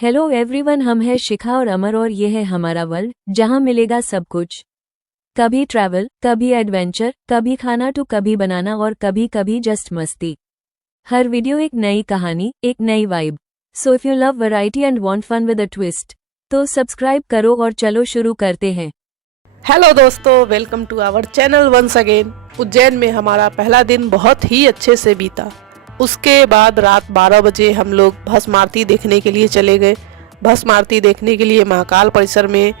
Hello everyone, हम हैं शिखा और अमर और ये है हमारा वर्ल्ड जहां मिलेगा सब कुछ। कभी ट्रैवल, कभी एडवेंचर, कभी खाना टू कभी बनाना और कभी कभी जस्ट मस्ती। हर वीडियो एक नई कहानी, एक नई vibe. So if you love variety and want fun with a twist तो सब्सक्राइब करो और चलो शुरू करते हैं। हेलो दोस्तों, welcome to our channel once again. Ujjain में हमारा पहला दिन बहुत ही अच्छे से बीता। उसके बाद रात 12 बजे हम लोग भस्म आरती देखने के लिए चले गए। भस्म आरती देखने के लिए महाकाल परिसर में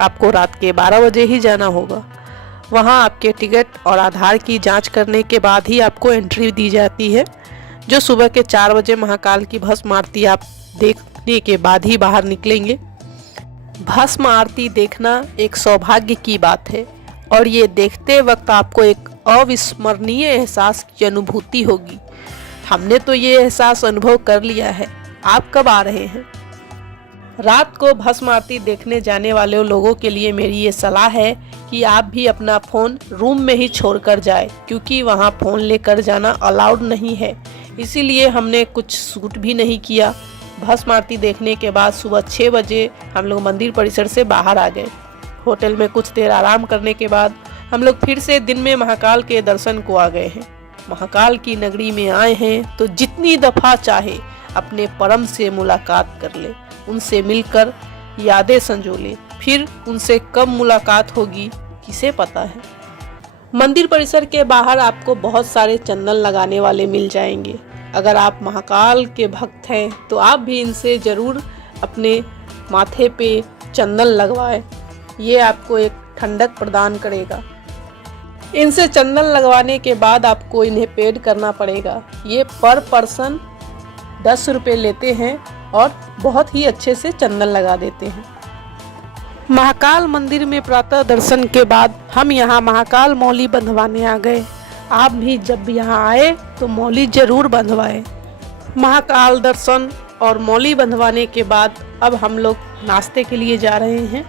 आपको रात के 12 बजे ही जाना होगा। वहां आपके टिकट और आधार की जांच करने के बाद ही आपको एंट्री दी जाती है। जो सुबह के 4 बजे महाकाल की भस्म आरती आप देखने के बाद ही बाहर निकलेंगे। भस्म आरती देखना एक सौभाग्य की बात है और ये देखते वक्त आपको एक अविस्मरणीय एहसास की अनुभूति होगी। हमने तो ये एहसास अनुभव कर लिया है। आप कब आ रहे हैं? रात को भस्म आरती देखने जाने वाले लोगों के लिए मेरी ये सलाह है कि आप भी अपना फ़ोन रूम में ही छोड़कर जाए, क्योंकि वहाँ फ़ोन लेकर जाना अलाउड नहीं है। इसीलिए हमने कुछ शूट भी नहीं किया। भस्म आरती देखने के बाद सुबह 6 बजे हम लोग मंदिर परिसर से बाहर आ गए। होटल में कुछ देर आराम करने के बाद हम लोग फिर से दिन में महाकाल के दर्शन को आ गए हैं। महाकाल की नगरी में आए हैं तो जितनी दफ़ा चाहे अपने परम से मुलाकात कर ले, उनसे मिलकर यादें संजो ले। फिर उनसे कब मुलाकात होगी किसे पता है। मंदिर परिसर के बाहर आपको बहुत सारे चंदन लगाने वाले मिल जाएंगे। अगर आप महाकाल के भक्त हैं तो आप भी इनसे ज़रूर अपने माथे पे चंदन लगवाएं। ये आपको एक ठंडक प्रदान करेगा। इनसे चंदन लगवाने के बाद आपको इन्हें पेड करना पड़ेगा। ये पर पर्सन 10 रुपये लेते हैं और बहुत ही अच्छे से चंदन लगा देते हैं। महाकाल मंदिर में प्रातः दर्शन के बाद हम यहाँ महाकाल मौली बंधवाने आ गए। आप भी जब यहाँ आए तो मौली जरूर बंधवाएं। महाकाल दर्शन और मौली बंधवाने के बाद अब हम लोग नाश्ते के लिए जा रहे हैं।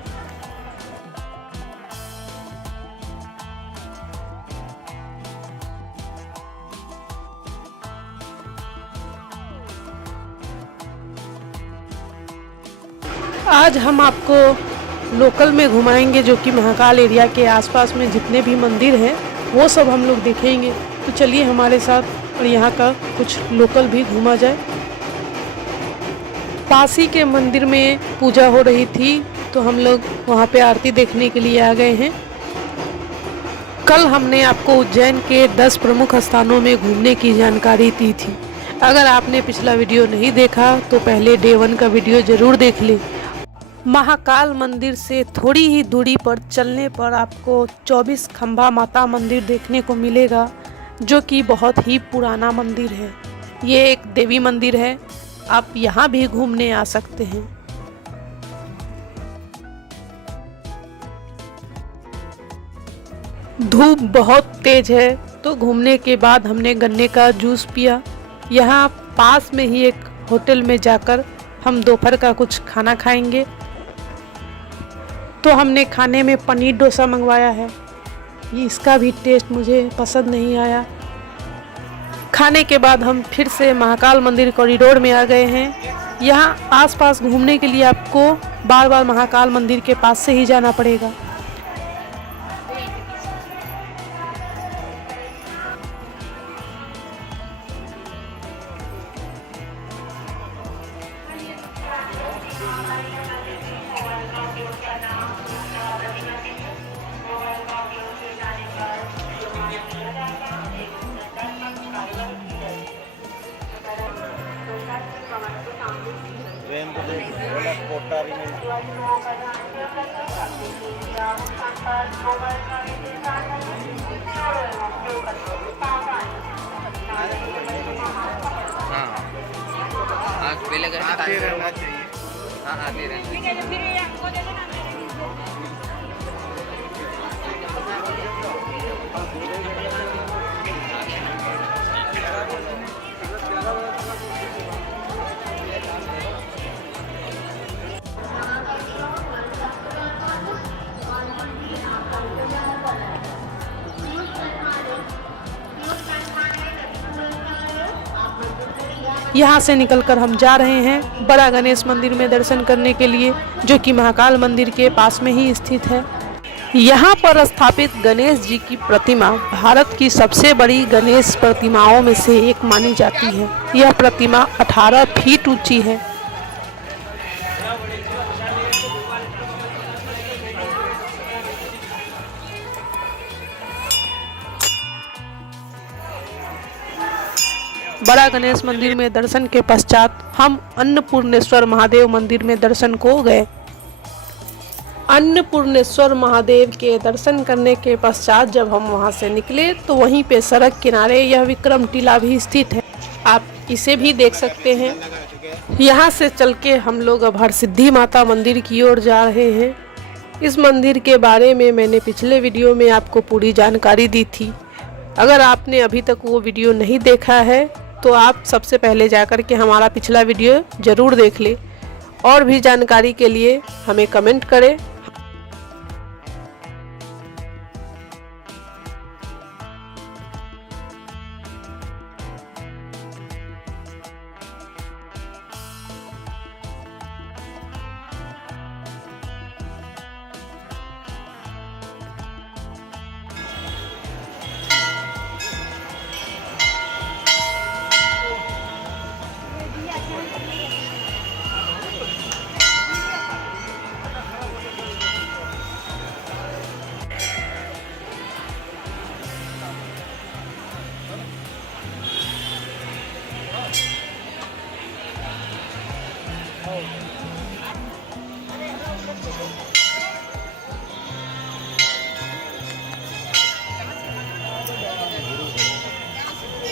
आज हम आपको लोकल में घुमाएंगे, जो कि महाकाल एरिया के आसपास में जितने भी मंदिर हैं वो सब हम लोग देखेंगे। तो चलिए हमारे साथ और यहाँ का कुछ लोकल भी घूमा जाए। पास ही के मंदिर में पूजा हो रही थी तो हम लोग वहाँ पे आरती देखने के लिए आ गए हैं। कल हमने आपको उज्जैन के 10 प्रमुख स्थानों में घूमने की जानकारी दी थी। अगर आपने पिछला वीडियो नहीं देखा तो पहले डे 1 का वीडियो ज़रूर देख लें। महाकाल मंदिर से थोड़ी ही दूरी पर चलने पर आपको 24 खंभा माता मंदिर देखने को मिलेगा, जो कि बहुत ही पुराना मंदिर है। ये एक देवी मंदिर है। आप यहाँ भी घूमने आ सकते हैं। धूप बहुत तेज है तो घूमने के बाद हमने गन्ने का जूस पिया। यहाँ पास में ही एक होटल में जाकर हम दोपहर का कुछ खाना खाएंगे। तो हमने खाने में पनीर डोसा मंगवाया है। इसका भी टेस्ट मुझे पसंद नहीं आया। खाने के बाद हम फिर से महाकाल मंदिर कॉरिडोर में आ गए हैं। यहाँ आसपास घूमने के लिए आपको बार बार महाकाल मंदिर के पास से ही जाना पड़ेगा। आते रहना चाहिए। हाँ, आते रहना चाहिए। यहाँ से निकलकर हम जा रहे हैं बड़ा गणेश मंदिर में दर्शन करने के लिए, जो कि महाकाल मंदिर के पास में ही स्थित है। यहाँ पर स्थापित गणेश जी की प्रतिमा भारत की सबसे बड़ी गणेश प्रतिमाओं में से एक मानी जाती है। यह प्रतिमा 18 फीट ऊंची है। बड़ा गणेश मंदिर में दर्शन के पश्चात हम अन्नपूर्णेश्वर महादेव मंदिर में दर्शन को गए। अन्नपूर्णेश्वर महादेव के दर्शन करने के पश्चात जब हम वहां से निकले तो वहीं पे सड़क किनारे यह विक्रम टीला भी स्थित है। आप इसे भी देख सकते हैं। यहाँ से चल के हम लोग अब हरसिद्धि माता मंदिर की ओर जा रहे हैं। इस मंदिर के बारे में मैंने पिछले वीडियो में आपको पूरी जानकारी दी थी। अगर आपने अभी तक वो वीडियो नहीं देखा है तो आप सबसे पहले जाकर के हमारा पिछला वीडियो ज़रूर देख लें। और भी जानकारी के लिए हमें कमेंट करें।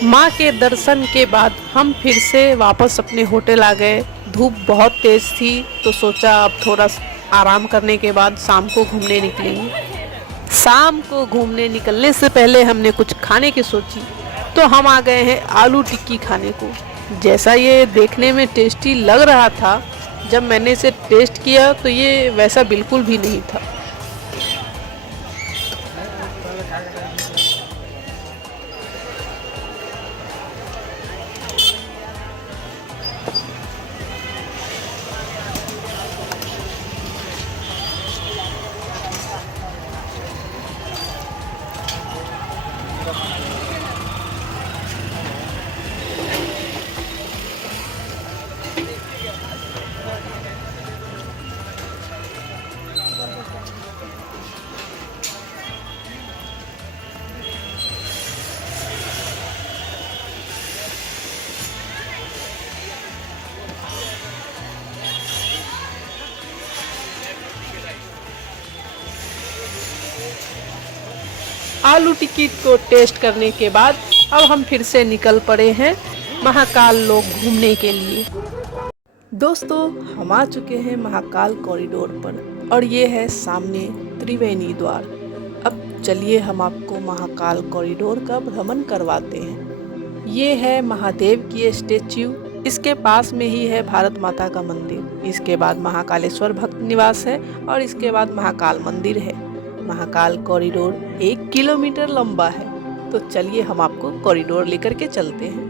माँ के दर्शन के बाद हम फिर से वापस अपने होटल आ गए। धूप बहुत तेज़ थी तो सोचा अब थोड़ा आराम करने के बाद शाम को घूमने निकलेंगे। शाम को घूमने निकलने से पहले हमने कुछ खाने की सोची तो हम आ गए हैं आलू टिक्की खाने को। जैसा ये देखने में टेस्टी लग रहा था, जब मैंने इसे टेस्ट किया तो ये वैसा बिल्कुल भी नहीं था। आलू टिक्की को टेस्ट करने के बाद अब हम फिर से निकल पड़े हैं महाकाल लोक घूमने के लिए। दोस्तों, हम आ चुके हैं महाकाल कॉरिडोर पर और ये है सामने त्रिवेणी द्वार। अब चलिए हम आपको महाकाल कॉरिडोर का भ्रमण करवाते हैं। ये है महादेव की स्टेच्यू, इसके पास में ही है भारत माता का मंदिर। इसके बाद महाकालेश्वर भक्त निवास है और इसके बाद महाकाल मंदिर है। महाकाल कॉरिडोर 1 किलोमीटर लंबा है। तो चलिए हम आपको कॉरिडोर लेकर के चलते हैं।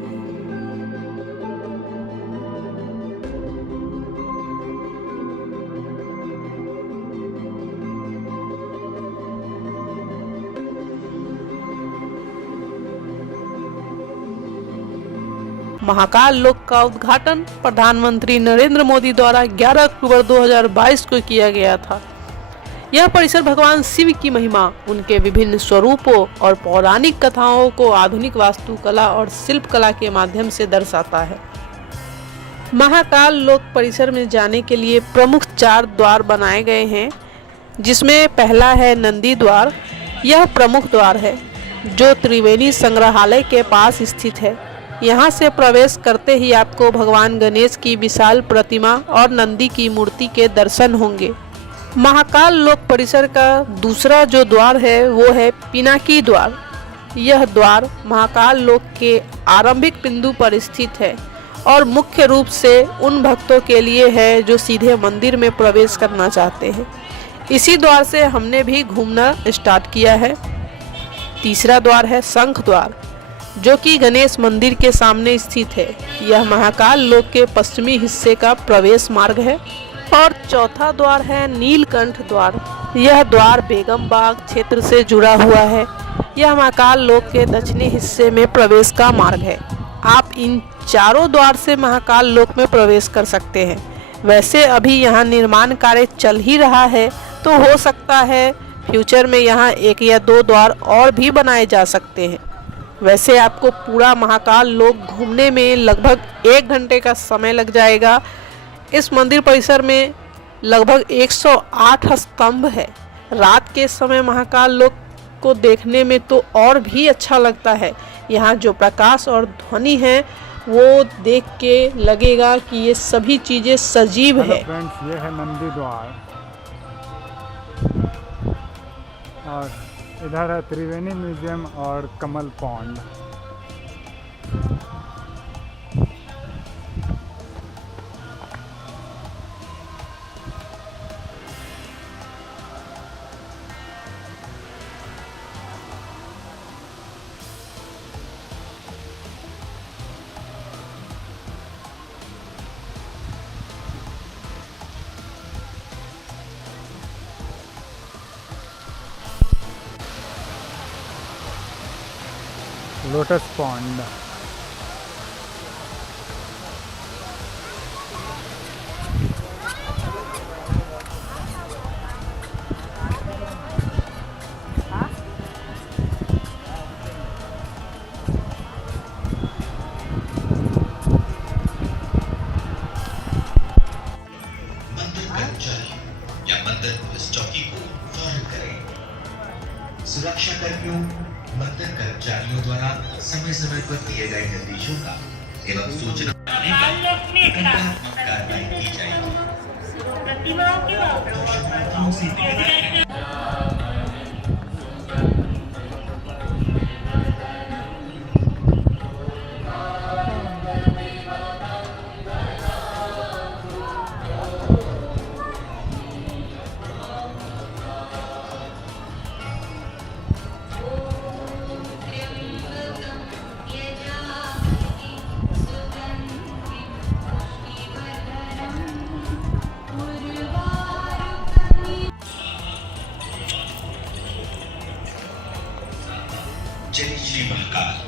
महाकाल लोक का उद्घाटन प्रधानमंत्री नरेंद्र मोदी द्वारा 11 अक्टूबर 2022 को किया गया था। यह परिसर भगवान शिव की महिमा, उनके विभिन्न स्वरूपों और पौराणिक कथाओं को आधुनिक वास्तुकला और शिल्प कला के माध्यम से दर्शाता है। महाकाल लोक परिसर में जाने के लिए प्रमुख 4 द्वार बनाए गए हैं, जिसमें पहला है नंदी द्वार। यह प्रमुख द्वार है जो त्रिवेणी संग्रहालय के पास स्थित है। यहाँ से प्रवेश करते ही आपको भगवान गणेश की विशाल प्रतिमा और नंदी की मूर्ति के दर्शन होंगे। महाकाल लोक परिसर का दूसरा जो द्वार है वो है पिनाकी द्वार। यह द्वार महाकाल लोक के आरंभिक बिंदु पर स्थित है और मुख्य रूप से उन भक्तों के लिए है जो सीधे मंदिर में प्रवेश करना चाहते हैं। इसी द्वार से हमने भी घूमना स्टार्ट किया है। तीसरा द्वार है शंख द्वार। जो कि गणेश मंदिर के सामने स्थित है। यह महाकाल लोक के पश्चिमी हिस्से का प्रवेश मार्ग है। और चौथा द्वार है नीलकंठ द्वार। यह द्वार बेगम बाग क्षेत्र से जुड़ा हुआ है। यह महाकाल लोक के दक्षिणी हिस्से में प्रवेश का मार्ग है। आप इन चारों द्वार से महाकाल लोक में प्रवेश कर सकते हैं। वैसे अभी यहाँ निर्माण कार्य चल ही रहा है, तो हो सकता है फ्यूचर में यहाँ 1 या 2 द्वार और भी बनाए जा सकते हैं। वैसे आपको पूरा महाकाल लोक घूमने में लगभग 1 घंटे का समय लग जाएगा। इस मंदिर परिसर में लगभग 108 स्तंभ है। रात के समय महाकाल लोक को देखने में तो और भी अच्छा लगता है। यहाँ जो प्रकाश और ध्वनि है वो देख के लगेगा कि ये सभी चीजें सजीव है। फ्रेंड्स, ये है नंदी द्वार और इधर है त्रिवेणी म्यूजियम और कमल पॉन्ड। Lotus pond. मंदिर कर्मचारी या मंदिर पुलिस चौकी को फौरन करें। सुरक्षा कर्मियों, मंदिर कर्मचारियों द्वारा समय समय पर दिए गए निर्देशों का एवं सूचना दंडात्मक कार्रवाई की जाएगी। दर्शनार्थियों से जय श्री महाकाल।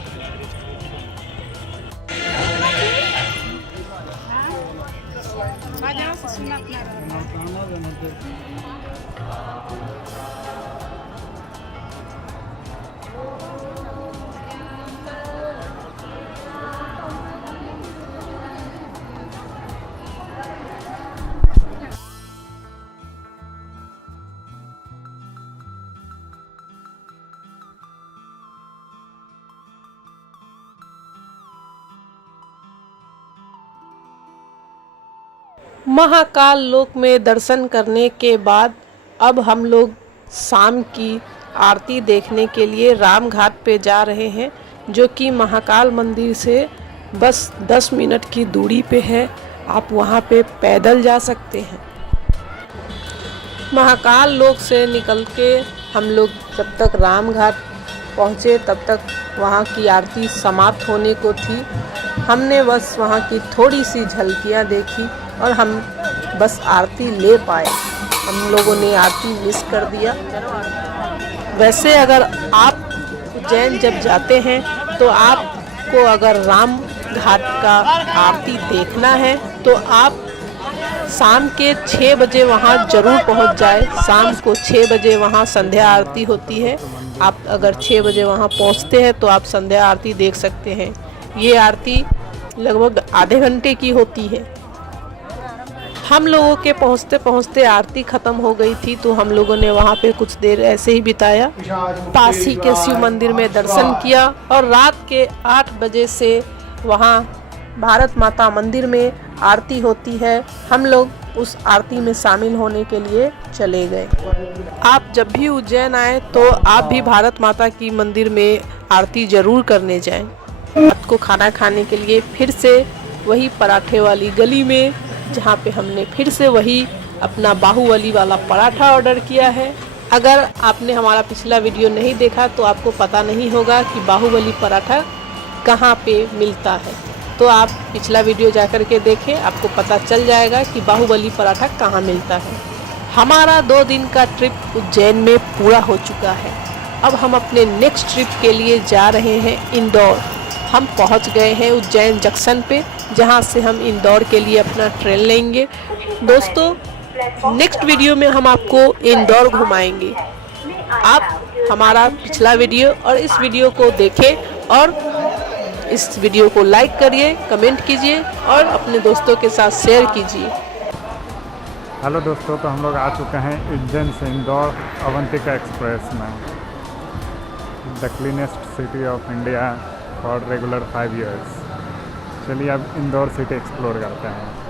महाकाल लोक में दर्शन करने के बाद अब हम लोग शाम की आरती देखने के लिए राम घाट पे जा रहे हैं, जो कि महाकाल मंदिर से बस 10 मिनट की दूरी पे है। आप वहाँ पे पैदल जा सकते हैं। महाकाल लोक से निकल के हम लोग जब तक राम घाट पहुँचे तब तक वहाँ की आरती समाप्त होने को थी। हमने बस वहाँ की थोड़ी सी झलकियाँ देखी और हम बस आरती ले पाए। हम लोगों ने आरती मिस कर दिया। वैसे अगर आप उज्जैन जब जाते हैं तो आपको अगर राम घाट का आरती देखना है तो आप शाम के 6 बजे वहाँ ज़रूर पहुँच जाए। शाम को 6 बजे वहाँ संध्या आरती होती है। आप अगर 6 बजे वहाँ पहुँचते हैं तो आप संध्या आरती देख सकते हैं। ये आरती लगभग आधे घंटे की होती है। हम लोगों के पहुँचते पहुँचते आरती ख़त्म हो गई थी, तो हम लोगों ने वहाँ पे कुछ देर ऐसे ही बिताया। पास ही के शिव मंदिर में दर्शन किया और रात के 8 बजे से वहाँ भारत माता मंदिर में आरती होती है। हम लोग उस आरती में शामिल होने के लिए चले गए। आप जब भी उज्जैन आए तो आप भी भारत माता की मंदिर में आरती ज़रूर करने जाएं। रात को खाना खाने के लिए फिर से वही पराठे वाली गली में, जहाँ पे हमने फिर से वही अपना बाहुबली वाला पराठा ऑर्डर किया है। अगर आपने हमारा पिछला वीडियो नहीं देखा तो आपको पता नहीं होगा कि बाहुबली पराठा कहाँ पे मिलता है। तो आप पिछला वीडियो जा कर के देखें, आपको पता चल जाएगा कि बाहुबली पराठा कहाँ मिलता है। हमारा 2 दिन का ट्रिप उज्जैन में पूरा हो चुका है। अब हम अपने नेक्स्ट ट्रिप के लिए जा रहे हैं इंदौर। हम पहुंच गए हैं उज्जैन जंक्शन पे, जहां से हम इंदौर के लिए अपना ट्रेन लेंगे। दोस्तों, नेक्स्ट वीडियो में हम आपको इंदौर घुमाएंगे। आप हमारा पिछला वीडियो और इस वीडियो को देखें और इस वीडियो को लाइक करिए, कमेंट कीजिए और अपने दोस्तों के साथ शेयर कीजिए। हेलो दोस्तों, तो हम लोग आ चुके हैं उज्जैन से इंदौर अवंतिका एक्सप्रेस में। The cleanest city of India for regular 5 years। चलिए अब इंदौर सिटी एक्सप्लोर करते हैं।